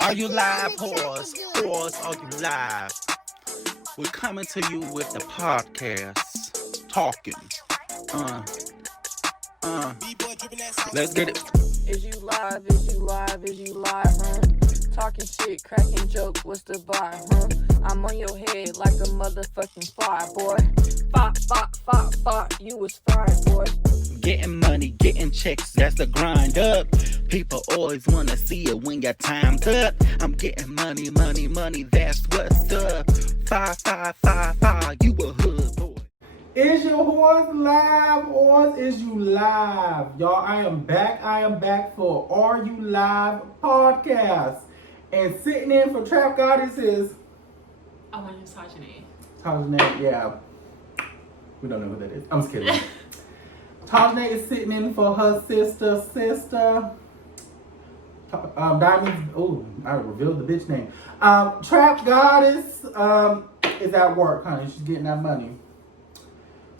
Are you live, whores? Whores, are you live? We're coming to you with the podcast. Talking. Let's get it. Is you live? Is you live? Is you live, huh? Talking shit, cracking jokes, what's the vibe, huh? I'm on your head like a motherfucking fly, boy. Fuck, you was fried, boy. Getting money, getting checks, that's the grind up. People always wanna see it when your time's up. I'm getting money, that's what's up. Five, you a hood boy. Is your horse live or is you live? Y'all, I am back for Are You Live podcast. And sitting in for Trap Goddess is... Oh, my name's Tajane. Tajane, yeah. We don't know who that is. I'm just kidding. Tajane is sitting in for her sister. Diamond, oh, I revealed the bitch name. Trap Goddess is at work, honey. She's getting that money.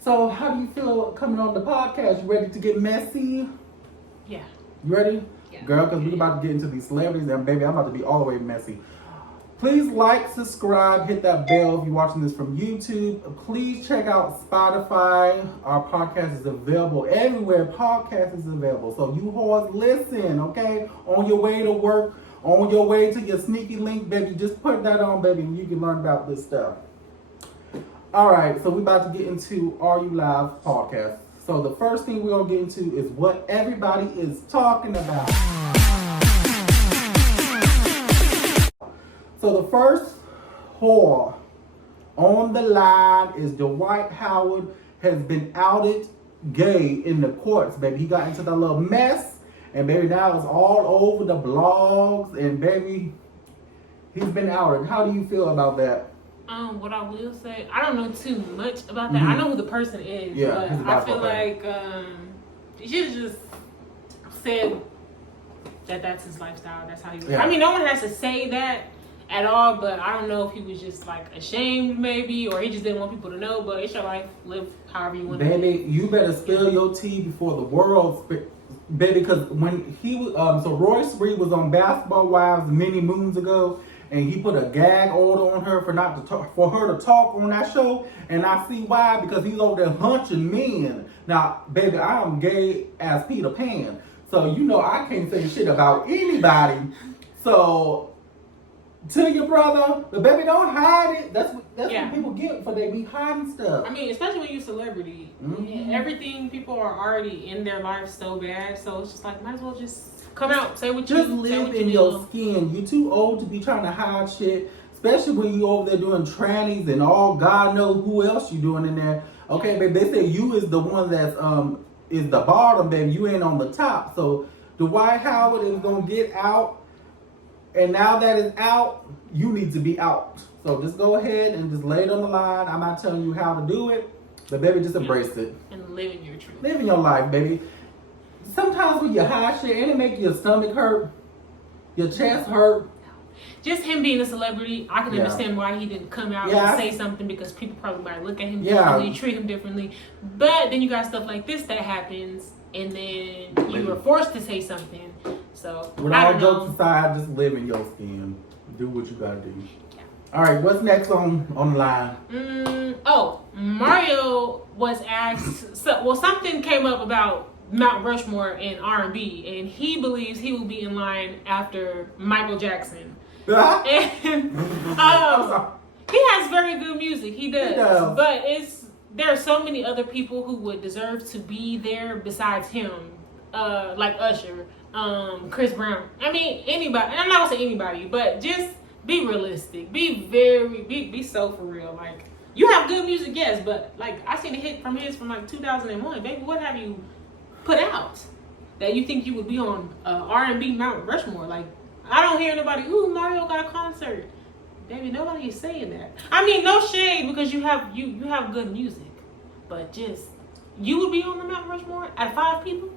So, how do you feel coming on the podcast? You ready to get messy? Yeah. You ready? Yeah. Girl, because we're about to get into these celebrities, and baby, I'm about to be all the way messy. Please like, subscribe, hit that bell if you're watching this from YouTube. Please check out Spotify. Our podcast is available everywhere. Podcast is available. So you whores, listen, okay? On your way to work, on your way to your sneaky link, baby, just put that on, baby, and you can learn about this stuff. All right, so we're about to get into Are You Live podcast. So the first thing we're going to get into is what everybody is talking about. So the first whore on the line is Dwight Howard has been outed gay in the courts, baby. He got into that little mess, and baby, now it's all over the blogs, and baby, he's been outed. How do you feel about that? What I will say, I don't know too much about that. I know who the person is, but I feel like you should have just said that that's his lifestyle. That's how he was. Yeah. I mean, no one has to say that at all, but I don't know if he was just like ashamed maybe, or he just didn't want people to know, but it's your life. Live however you want to. Baby, you better spill your tea before the world, baby, because when he was, so Royce Reed was on Basketball Wives many moons ago, and he put a gag order on her for her to talk on that show, and I see why, because he's over there hunching men. Now, baby, I am gay as Peter Pan, so you know I can't say shit about anybody. So, to your brother, but baby, don't hide it. That's what people get for they be hiding stuff. I mean, especially when you're a celebrity, everything people are already in their life so bad, so it's just like might as well just come out, say what you just live in your skin. You too old to be trying to hide shit, especially when you over there doing trannies and all God knows who else you doing in there. Okay, baby, they say you is the one that's is the bottom, baby. You ain't on the top. So Dwight Howard is gonna get out, and now that it's out, you need to be out. So just go ahead and just lay it on the line. I'm not telling you how to do it, but baby, just embrace it and live in your truth. Live in your life, baby. Sometimes when you hide shit, and it make your stomach hurt, your chest hurt. Just him being a celebrity, I can understand why he didn't come out and say something, because people probably might look at him differently, treat him differently. But then you got stuff like this that happens, and then you were forced to say something. So, with all jokes aside, just live in your skin. Do what you gotta do. Yeah. All right, what's next on the line? Mario was asked. Something came up about Mount Rushmore in R&B, and he believes he will be in line after Michael Jackson. And he has very good music. He does. But there are so many other people who would deserve to be there besides him, like Usher, Chris Brown. I mean, anybody. And I'm not gonna say anybody, but just be realistic. Be so for real. Like, you have good music, yes, but like I seen a hit from like 2001. Baby, what have you put out that you think you would be on R&B Mount Rushmore? Like, I don't hear nobody, ooh, Mario got a concert. Baby, nobody is saying that. I mean, no shade, because you have good music, but just, you would be on the Mount Rushmore out of 5 people?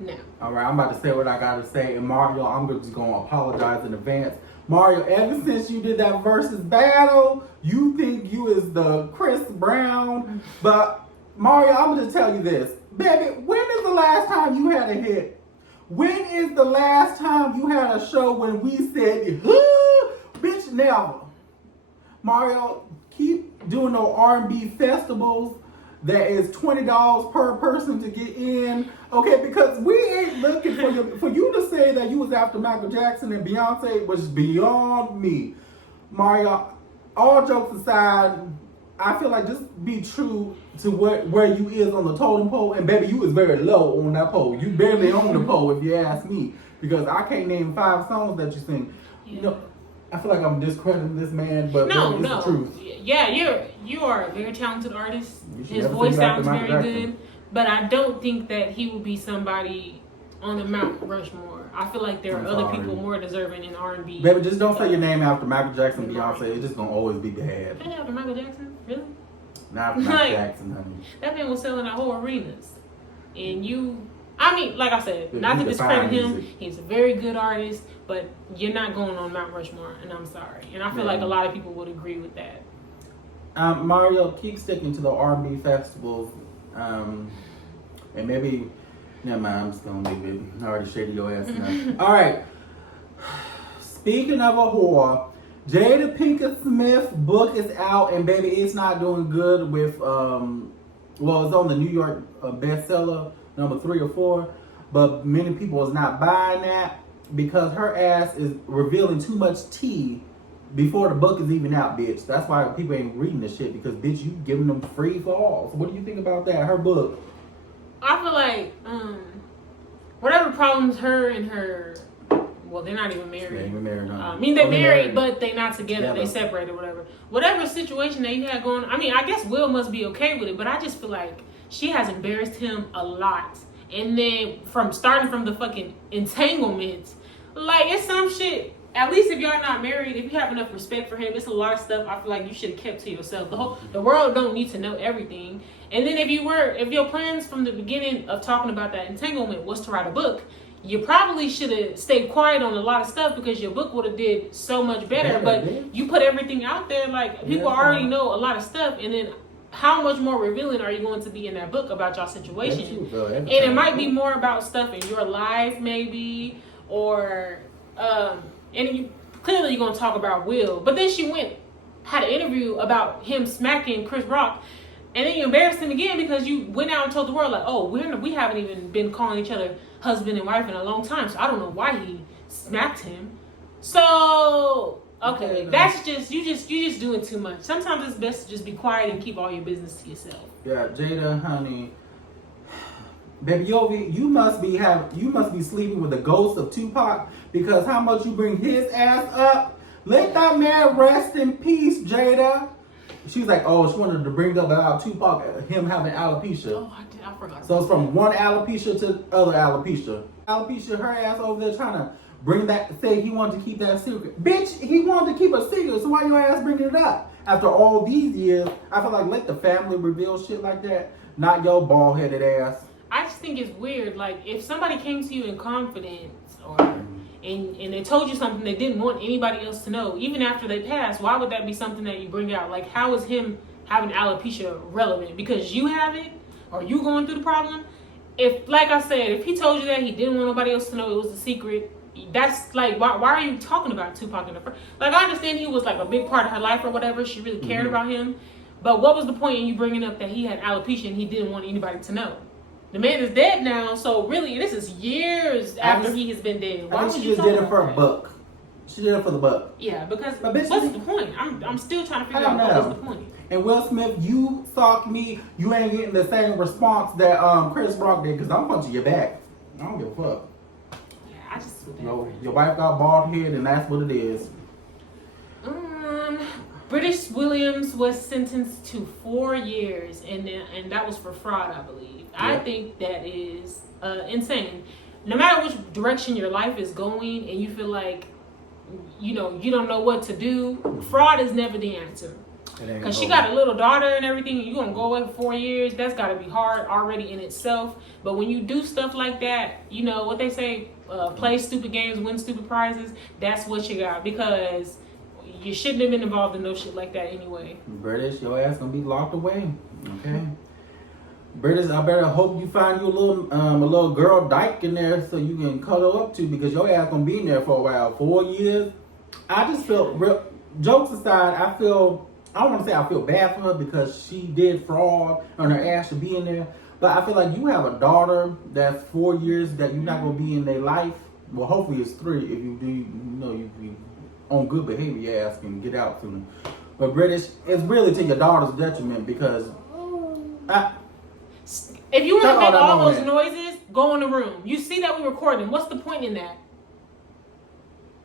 No. All right, I'm about to say what I gotta say, and Mario, I'm just gonna apologize in advance. Mario, ever since you did that versus battle, you think you is the Chris Brown, but Mario, I'm gonna tell you this. Baby, when is the last time you had a hit? When is the last time you had a show when we said, bitch, never. Mario, keep doing those R&B festivals that is $20 per person to get in. Okay, because we ain't looking for you to say that you was after Michael Jackson and Beyonce was beyond me. Mario, all jokes aside, I feel like just be true to where you is on the totem pole. And baby, you was very low on that pole. You barely on the pole if you ask me. Because I can't name 5 songs that you sing. Yeah. You know, I feel like I'm discrediting this man, but no, it's the truth. Yeah, you are a very talented artist. His voice sounds very good. But I don't think that he would be somebody on a Mount Rushmore. I feel like there are other people more deserving in R&B. Baby, just don't say your name after Michael Jackson, Beyonce. It's just gonna always be bad. Hey, after Michael Jackson? Really? Not after Michael Jackson, honey. That man was selling out whole arenas. And like I said, Yeah, not to discredit him, music. he's a very good artist, but you're not going on Mount Rushmore, and I'm sorry. And I feel like a lot of people would agree with that. Mario, keep sticking to the R&B festivals. And maybe, never mind, I'm just gonna leave it. I already shaded your ass enough. All right. Speaking of a whore, Jada Pinkett Smith's book is out, and baby, it's not doing good with, it's on the New York bestseller, number 3 or 4, but many people is not buying that because her ass is revealing too much tea before the book is even out, bitch. That's why people ain't reading this shit, because bitch, you giving them free falls. What do you think about that? Her book. I feel like whatever problems her and her, well, they're not even married. They ain't even married, no. They're married, but they not together. They separated, whatever. Whatever situation that you had going, I guess Will must be okay with it, but I just feel like she has embarrassed him a lot. And then starting from the fucking entanglement, like, it's some shit. At least if y'all not married, if you have enough respect for him, it's a lot of stuff I feel like you should have kept to yourself. The world don't need to know everything. And then if your plans from the beginning of talking about that entanglement was to write a book, you probably should have stayed quiet on a lot of stuff, because your book would have did so much better. But you put everything out there, like, people already know a lot of stuff, and then how much more revealing are you going to be in that book about y'all situation? And it might be more about stuff in your life, maybe, or clearly you're going to talk about Will. But then she had an interview about him smacking Chris Rock, and then you embarrassed him again because you went out and told the world, like, oh, we haven't even been calling each other husband and wife in a long time, so I don't know why he smacked him. So okay, that's just you just doing too much. Sometimes it's best to just be quiet and keep all your business to yourself. Yeah, Jada, honey, baby, you must be sleeping with the ghost of Tupac, because how much you bring his ass up. Let that man rest in peace, Jada. She's like, oh, she wanted to bring up about Tupac, him having alopecia. Oh, I forgot. So it's from one alopecia to other alopecia. Alopecia, her ass over there trying to bring that, say he wanted to keep that secret. Bitch, he wanted to keep a secret, so why your ass bringing it up? After all these years, I feel like let the family reveal shit like that, not your bald-headed ass. I just think it's weird. Like, if somebody came to you in confidence, and they told you something they didn't want anybody else to know, even after they passed, why would that be something that you bring out? Like, how is him having alopecia relevant? Because you have it, or you going through the problem? If, like I said, if he told you that he didn't want nobody else to know it was a secret, that's like, why are you talking about Tupac in the first? Like, I understand he was like a big part of her life or whatever. She really cared about him. But what was the point in you bringing up that he had alopecia and he didn't want anybody to know? The man is dead now, so really, this is years after he has been dead. Why I think she just did it for a buck. She did it for the buck. Yeah, because what's the point? I'm still trying to figure out what's the point. And Will Smith, you stalked me. You ain't getting the same response that Chris Rock did, because I'm punching your back. I don't give a fuck. Yeah, I just feel No, your wife got bald head, and that's what it is. British Williams was sentenced to 4 years, and that was for fraud, I believe. Yeah. I think that is insane. No matter which direction your life is going, and you feel like you don't know what to do, fraud is never the answer. Because she got a little daughter and everything, and you're going to go away for 4 years, that's got to be hard already in itself. But when you do stuff like that, you know what they say, play stupid games, win stupid prizes, that's what you got. Because you shouldn't have been involved in no shit like that anyway. British, your ass going to be locked away. Okay? British, I better hope you find you a little girl dyke in there so you can cuddle up to, because your ass gonna be in there for a while. 4 years. I just feel, jokes aside, I don't want to say I feel bad for her because she did fraud on her ass to be in there. But I feel like you have a daughter that's 4 years that you're not gonna be in their life. Well, hopefully it's 3 if you do, you be on good behavior, your ass can get out soon. But British, it's really to your daughter's detriment because if you want to make all those noises, go in the room. You see that we're recording. What's the point in that?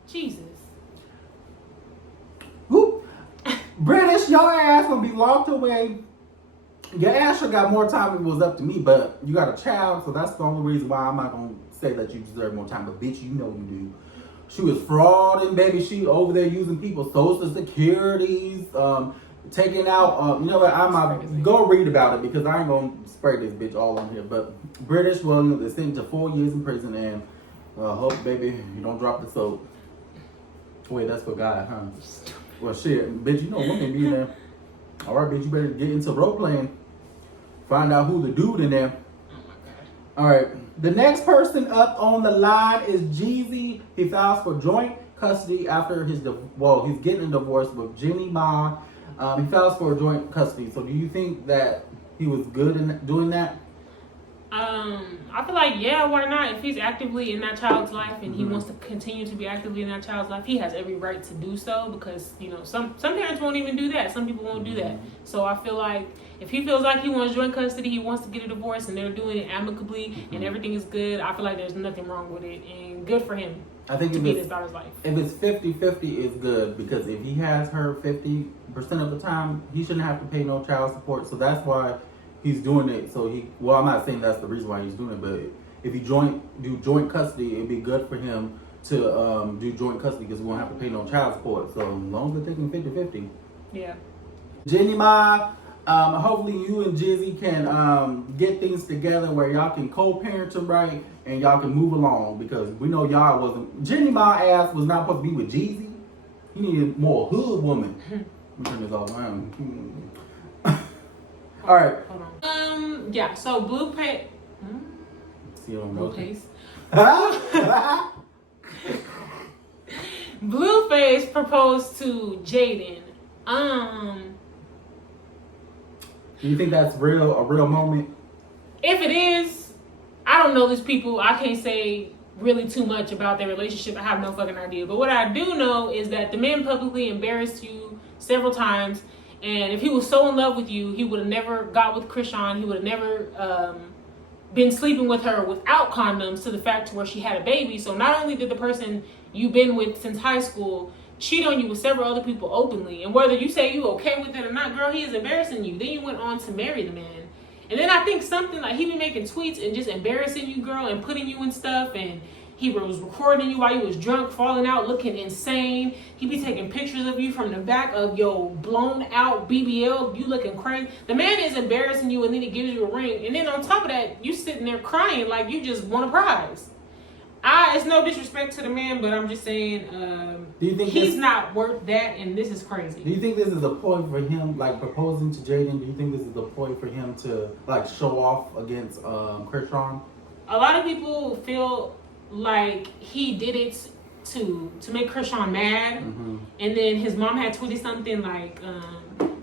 Jesus. Whoop. British, your ass gonna be locked away. Your ass sure got more time if it was up to me, but you got a child, so that's the only reason why I'm not gonna say that you deserve more time. But bitch, you know you do. She was frauding, baby. She over there using people's social securities, taking out. You know what? I'm not go read about it because I ain't gonna spray this bitch all on here. But British Williams is sentenced to 4 years in prison, and hope, baby, you don't drop the soap. Wait, that's for God, huh? Well, shit, bitch, you know women be there. All right, bitch, you better get into role playing. Find out who the dude in there. All right. The next person up on the line is Jeezy. He files for joint custody after he's getting a divorce with Jenny Ma. He files for joint custody. So do you think that he was good in doing that? I feel like, yeah, why not? If he's actively in that child's life and he wants to continue to be actively in that child's life, he has every right to do so because, some parents won't even do that. Some people won't do that. So I feel like if he feels like he wants joint custody, he wants to get a divorce and they're doing it amicably and everything is good, I feel like there's nothing wrong with it and good for him. I think to be in his daughter's life. If it's 50-50, it's good because if he has her 50% of the time, he shouldn't have to pay no child support. So that's why he's doing it. So I'm not saying that's the reason why he's doing it, but if he do joint custody, it'd be good for him to do joint custody because we won't have to pay no child support. So as long as they're taking 50-50. Yeah. Jenny Ma, hopefully you and Jizzy can get things together where y'all can co-parent him right and y'all can move along because we know y'all wasn't. Jenny Ma ass was not supposed to be with Jeezy. He needed more hood woman. Let me turn this off. All right. Hold on. Yeah. So Blueface. Blueface proposed to Jaden. Do you think that's a real moment? If it is, I don't know these people. I can't say really too much about their relationship. I have no fucking idea. But what I do know is that the man publicly embarrassed you several times. And if he was so in love with you, he would have never got with Krishan. He would have never been sleeping with her without condoms to the fact to where she had a baby. So not only did the person you've been with since high school cheat on you with several other people openly, and whether you say you okay with it or not, girl, he is embarrassing you. Then you went on to marry the man. And then I think something like he be making tweets and just embarrassing you, girl, and putting you in stuff, and he was recording you while you was drunk, falling out, looking insane. He be taking pictures of you from the back of your blown out BBL, you looking crazy. The man is embarrassing you, and then he gives you a ring. And then on top of that, you sitting there crying like you just won a prize. It's no disrespect to the man, but I'm just saying do you think he's not worth that, and this is crazy. Do you think this is a ploy for him, like proposing to Jaden? Do you think this is a ploy for him to like show off against Krishan? A lot of people feel like he did it to make Krishan mad, and then his mom had tweeted something like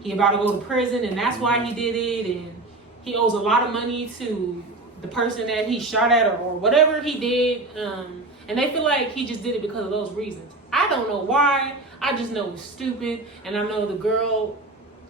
he about to go to prison, and that's why he did it, and he owes a lot of money to the person that he shot at or whatever he did, and they feel like he just did it because of those reasons. I don't know why. I just know it's stupid, and I know the girl,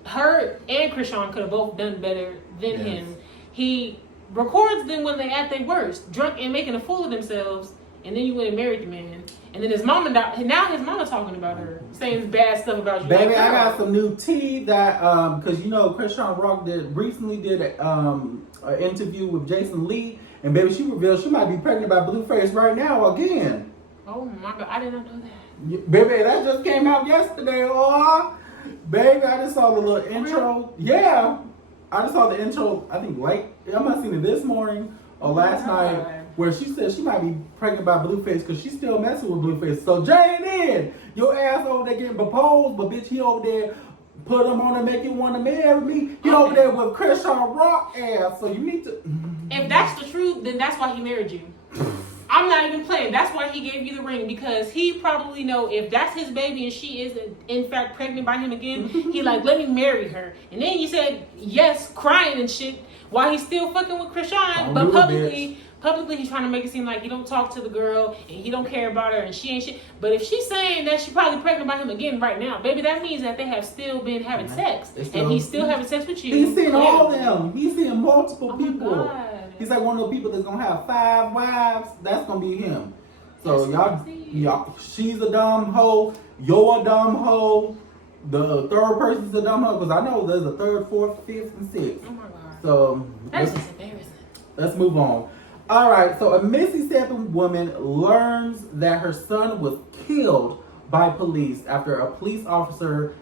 her and Krishan could have both done better than him. He records them when they at their worst, drunk and making a fool of themselves, and then you went and married the man. And then his mama died. Now his mama talking about her, saying bad stuff about you. Baby, I got some new tea that because Krishan Rock recently did an interview with Jason Lee, and baby, she revealed she might be pregnant by Blueface right now again. Oh my God, I did not know that. Baby, that just came out yesterday. Oh, baby, I just saw the little intro. Yeah, I just saw the intro. I think I might have seen it this morning or last night. Where she said she might be pregnant by Blueface because she's still messing with Blueface. So Jaden, your ass over there getting proposed, but bitch, he over there put him on and make you want to marry me. He over there with Krishan Rock ass. So you need to. If that's the truth, then that's why he married you. I'm not even playing. That's why he gave you the ring, because he probably know if that's his baby and she is in fact pregnant by him again, he like, let me marry her. And then you said yes, crying and shit, while he's still fucking with Krishan, but publicly he's trying to make it seem like he don't talk to the girl and he don't care about her and she ain't shit. But if she's saying that she's probably pregnant by him again right now, baby, that means that they have still been having sex, and he's still having sex with you. He's seeing all of them. He's seeing multiple people. God. He's like one of those people that's gonna have 5 wives. That's gonna be him. So y'all, she's a dumb hoe. You're a dumb hoe. The third person's a dumb hoe, because I know there's a third, fourth, fifth, and sixth. Oh my God. So That's just embarrassing. let's move on. All right. So a Mississippi woman learns that her son was killed by police after a police officer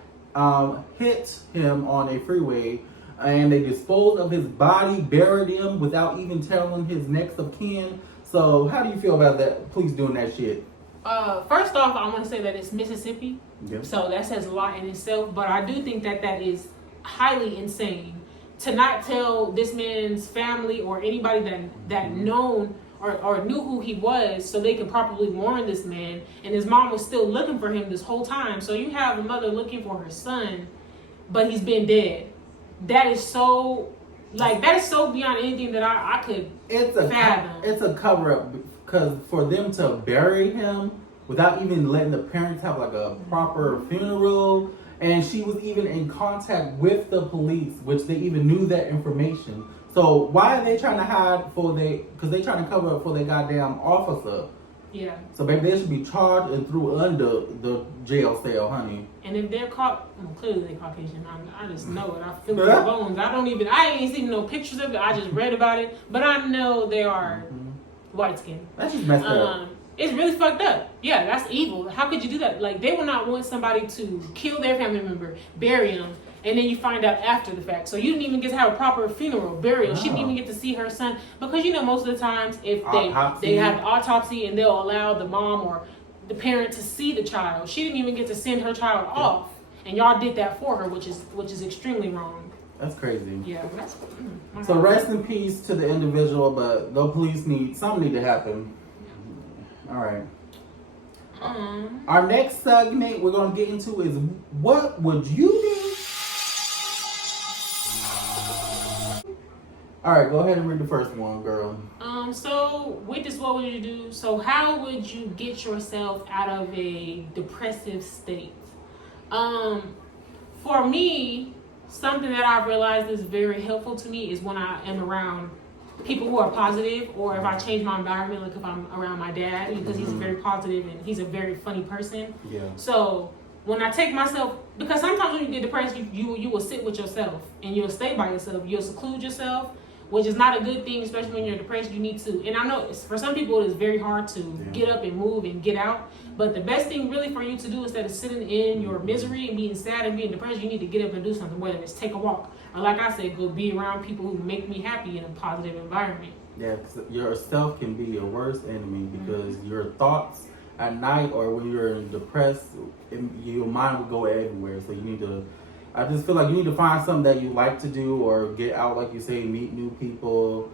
hit him on a freeway. And they disposed of his body, buried him without even telling his next of kin. So how do you feel about that? Police doing that shit? First off, I want to say that it's Mississippi. Yep. So that says a lot in itself. But I do think that that is highly insane to not tell this man's family or anybody that known or knew who he was, so they could properly warn this man. And his mom was still looking for him this whole time. So you have a mother looking for her son, but he's been dead. That is so beyond anything that I could fathom. It's a cover up, because for them to bury him without even letting the parents have like a proper funeral, and she was even in contact with the police, which they even knew that information. So why are they trying to hide because they trying to cover up for their goddamn officer. Yeah. So baby, they should be charged and threw under the jail cell, honey. And if they're clearly they're Caucasian. I just know it. I feel it in my bones. I ain't seen no pictures of it. I just read about it. But I know they are white skinned. That's just messed up. It's really fucked up. Yeah, that's evil. How could you do that? Like, they would not want somebody to kill their family member, bury them, and then you find out after the fact. So you didn't even get to have a proper funeral, burial. She didn't even get to see her son. Because, most of the times, if they have the autopsy and they'll allow the mom or the parent to see the child, she didn't even get to send her child off. And y'all did that for her, which is extremely wrong. That's crazy. Yeah. So rest in peace to the individual, but the police something need to happen. All right. Our next segment we're going to get into is what would you do? All right, go ahead and read the first one, girl. So with this, what would you do? So how would you get yourself out of a depressive state? For me, something that I've realized is very helpful to me is when I am around people who are positive, or if I change my environment, like if I'm around my dad, because he's very positive and he's a very funny person. Yeah. So when I take myself, because sometimes when you get depressed, you will sit with yourself and you'll stay by yourself. You'll seclude yourself, which is not a good thing, especially when you're depressed. You need to, and I know for some people it is very hard to get up and move and get out. But the best thing really for you to do, instead of sitting in your misery and being sad and being depressed, you need to get up and do something, whether it's take a walk, or like I said, go be around people who make me happy in a positive environment. Yeah, because yourself can be your worst enemy, because your thoughts at night or when you're depressed, your mind will go everywhere. So I just feel like you need to find something that you like to do, or get out, like you say, meet new people,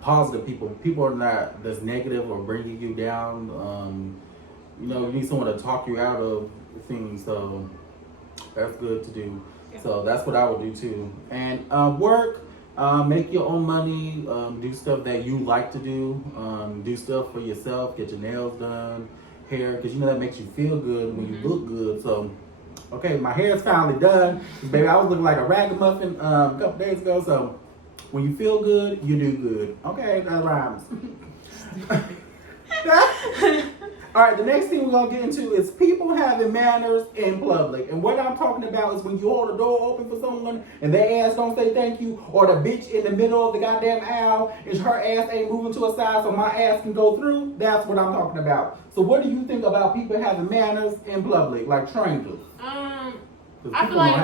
positive people are not that's negative or bringing you down. You need someone to talk you out of things. So that's good to do. Yeah. So that's what I would do too. And work, make your own money, do stuff that you like to do, do stuff for yourself, get your nails done, hair, because that makes you feel good when you look good. So okay, my hair is finally done. Baby, I was looking like a ragamuffin a couple days ago. So when you feel good, you do good. Okay, that rhymes. All right, the next thing we're going to get into is people having manners in public. And what I'm talking about is when you hold the door open for someone and their ass don't say thank you, or the bitch in the middle of the goddamn aisle and her ass ain't moving to a side so my ass can go through. That's what I'm talking about. So what do you think about people having manners in public, like strangers? I feel like,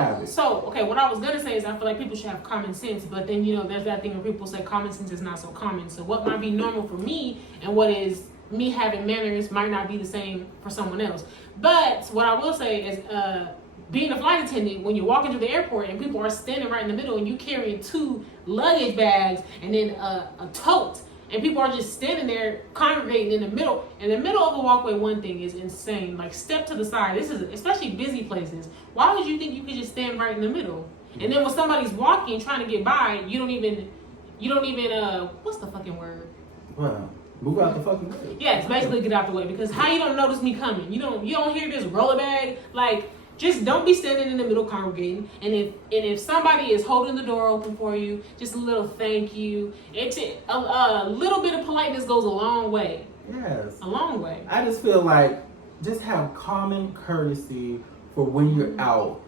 what I was going to say is I feel like people should have common sense, but then, there's that thing where people say common sense is not so common. So what might be normal for me and what is me having manners might not be the same for someone else. But what I will say is being a flight attendant, when you walk into the airport and people are standing right in the middle and you carrying 2 luggage bags and then a tote, and people are just standing there congregating in the middle of a walkway, one thing is insane. Like, step to the side. This is especially busy places. Why would you think you could just stand right in the middle? And then when somebody's walking, trying to get by, you don't even what's the fucking word? Well, move out the fucking way. Yeah, it's basically get out the way, because how you don't notice me coming? You don't hear this roller bag? Like, just don't be standing in the middle congregating. And if somebody is holding the door open for you, just a little thank you. It's a little bit of politeness goes a long way. Yes. A long way. I just feel like just have common courtesy for when you're out.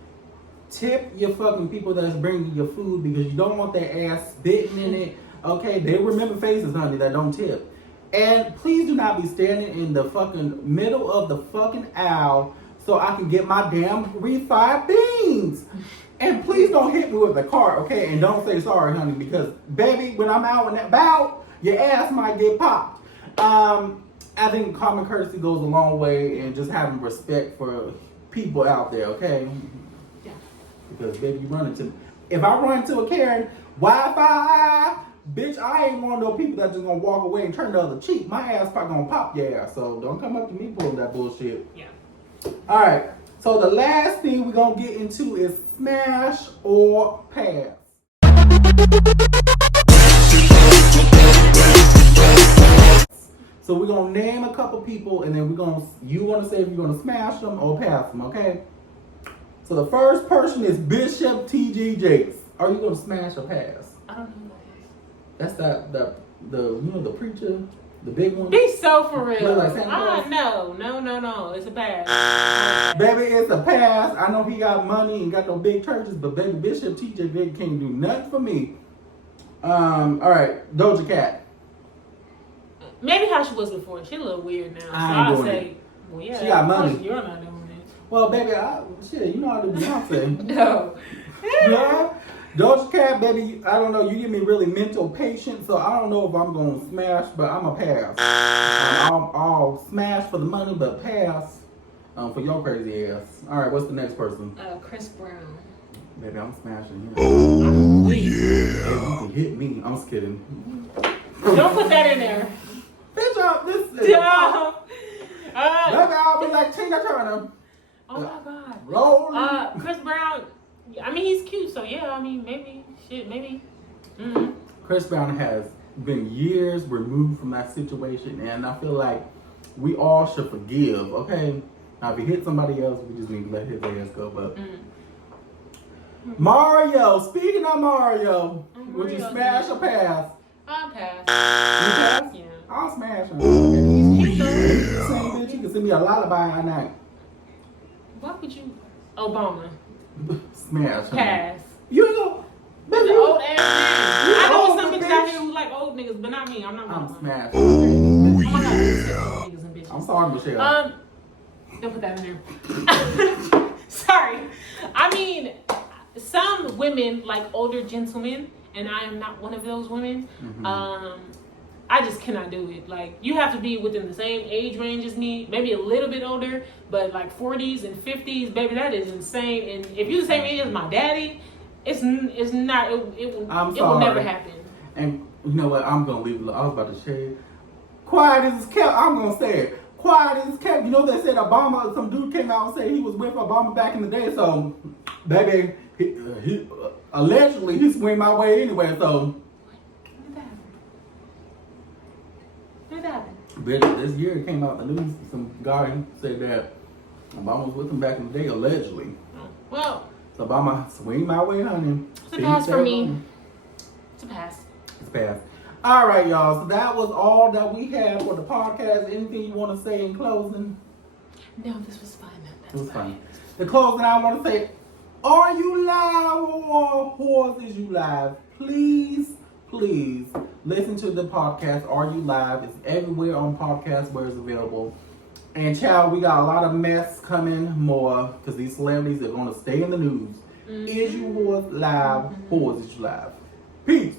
Tip your fucking people that's bringing your food, because you don't want their ass spitting in it. Okay, they remember faces, honey, that don't tip. And please do not be standing in the fucking middle of the fucking aisle so I can get my damn refried beans. And please don't hit me with the cart, okay? And don't say sorry, honey, because baby, when I'm out and about, your ass might get popped. I think common courtesy goes a long way, and just having respect for people out there, okay? Because baby, if I run into a Karen, Wi-Fi, bitch, I ain't one of those people that's just gonna walk away and turn the other cheek. My ass probably gonna pop your ass. So don't come up to me pulling that bullshit. Yeah. All right. So the last thing we're gonna get into is smash or pass. So we're gonna name a couple people, and then you wanna say if you're gonna smash them or pass them, okay? So the first person is Bishop T.G. Jakes. Are you gonna smash or pass? I don't know. That's the the preacher, the big one. Be so for real. Look like Santa Claus? No. It's a pass. Baby, it's a pass. I know he got money and got those big churches, but baby, Bishop T.J. Jakes can't do nothing for me. All right, Doja Cat. Maybe how she was before. She's a little weird now. So I ain't doing say, it. well, yeah. She got money. You're not doing it. Well, baby, you know how to do Beyonce. No. Yeah. Doja Cat, baby, I don't know. You give me really mental patience, so I don't know if I'm gonna smash, but I'm a pass. I'll smash for the money, but pass for your crazy ass. All right, what's the next person? Chris Brown. Baby, I'm smashing him. Oh yeah. Hey, you can hit me. I'm just kidding. Don't put that in there. Bitch, this is. Baby, I'll be like Tina Turner. Oh my God. Roll. Chris Brown. I mean, he's cute, so yeah. I mean, maybe. Mm-hmm. Chris Brown has been years removed from that situation, and I feel like we all should forgive. Okay, now if he hit somebody else, we just need to let his ass go. But Mario. Speaking of Mario, would you smash or pass? I'll pass. You pass? Yeah. I'll smash him. Same bitch. You can send me a lullaby at night. Why would you? Obama. Smash him. Pass. You know, He's an old ass man. I know old, some bitches bitch. out here who like old niggas, but not me. I'm not one I'm of them. smashing. Oh my God, niggas and bitches. I'm sorry, Michelle. Don't put that in there. Sorry. I mean, some women like older gentlemen, and I am not one of those women. Mm-hmm. I just cannot do it. Like, you have to be within the same age range as me, maybe a little bit older, but like 40s and 50s, baby, that is insane. And if you're the same age as my daddy, it's not. It will never happen. And you know what? I'm gonna leave it. I was about to say, quiet as kept. I'm gonna say it. Quiet as kept. You know they said Obama. Some dude came out and said he was with Obama back in the day. So, baby, he allegedly he swing my way anyway. So. This year it came out in the news. Some guy said that Obama was with him back in the day, allegedly. Well, so Obama swing my way, honey. It's a pass for me. It's a pass. It's a pass. All right, y'all. So that was all that we had for the podcast. Anything you want to say in closing? No, this was fun. It was fun. The closing I want to say: are you live or whores is you live? Please listen to the podcast. Are You Live? It's everywhere on podcast where it's available. And child, we got a lot of mess coming more because these celebrities are going to stay in the news. Mm-hmm. Is you whores live? Whores is you live? Peace.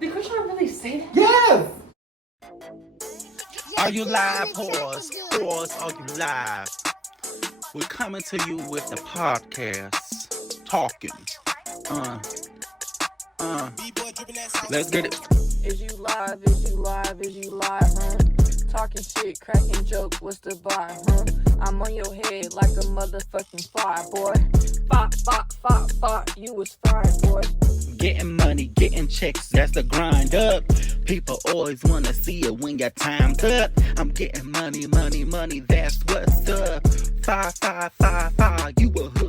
Did Krishan really say that? Yes. Are you live, whores? Whores, are you live? We're coming to you with the podcast. Talking. Let's get it. Is you live? Is you live? Is you live, huh? Talking shit, cracking joke, what's the vibe, huh? I'm on your head like a motherfucking fly, boy. Fop, you was fried, boy. Getting money, getting checks, that's the grind up. People always wanna see it when your time's up. I'm getting money, that's what's up. 5, you a hood.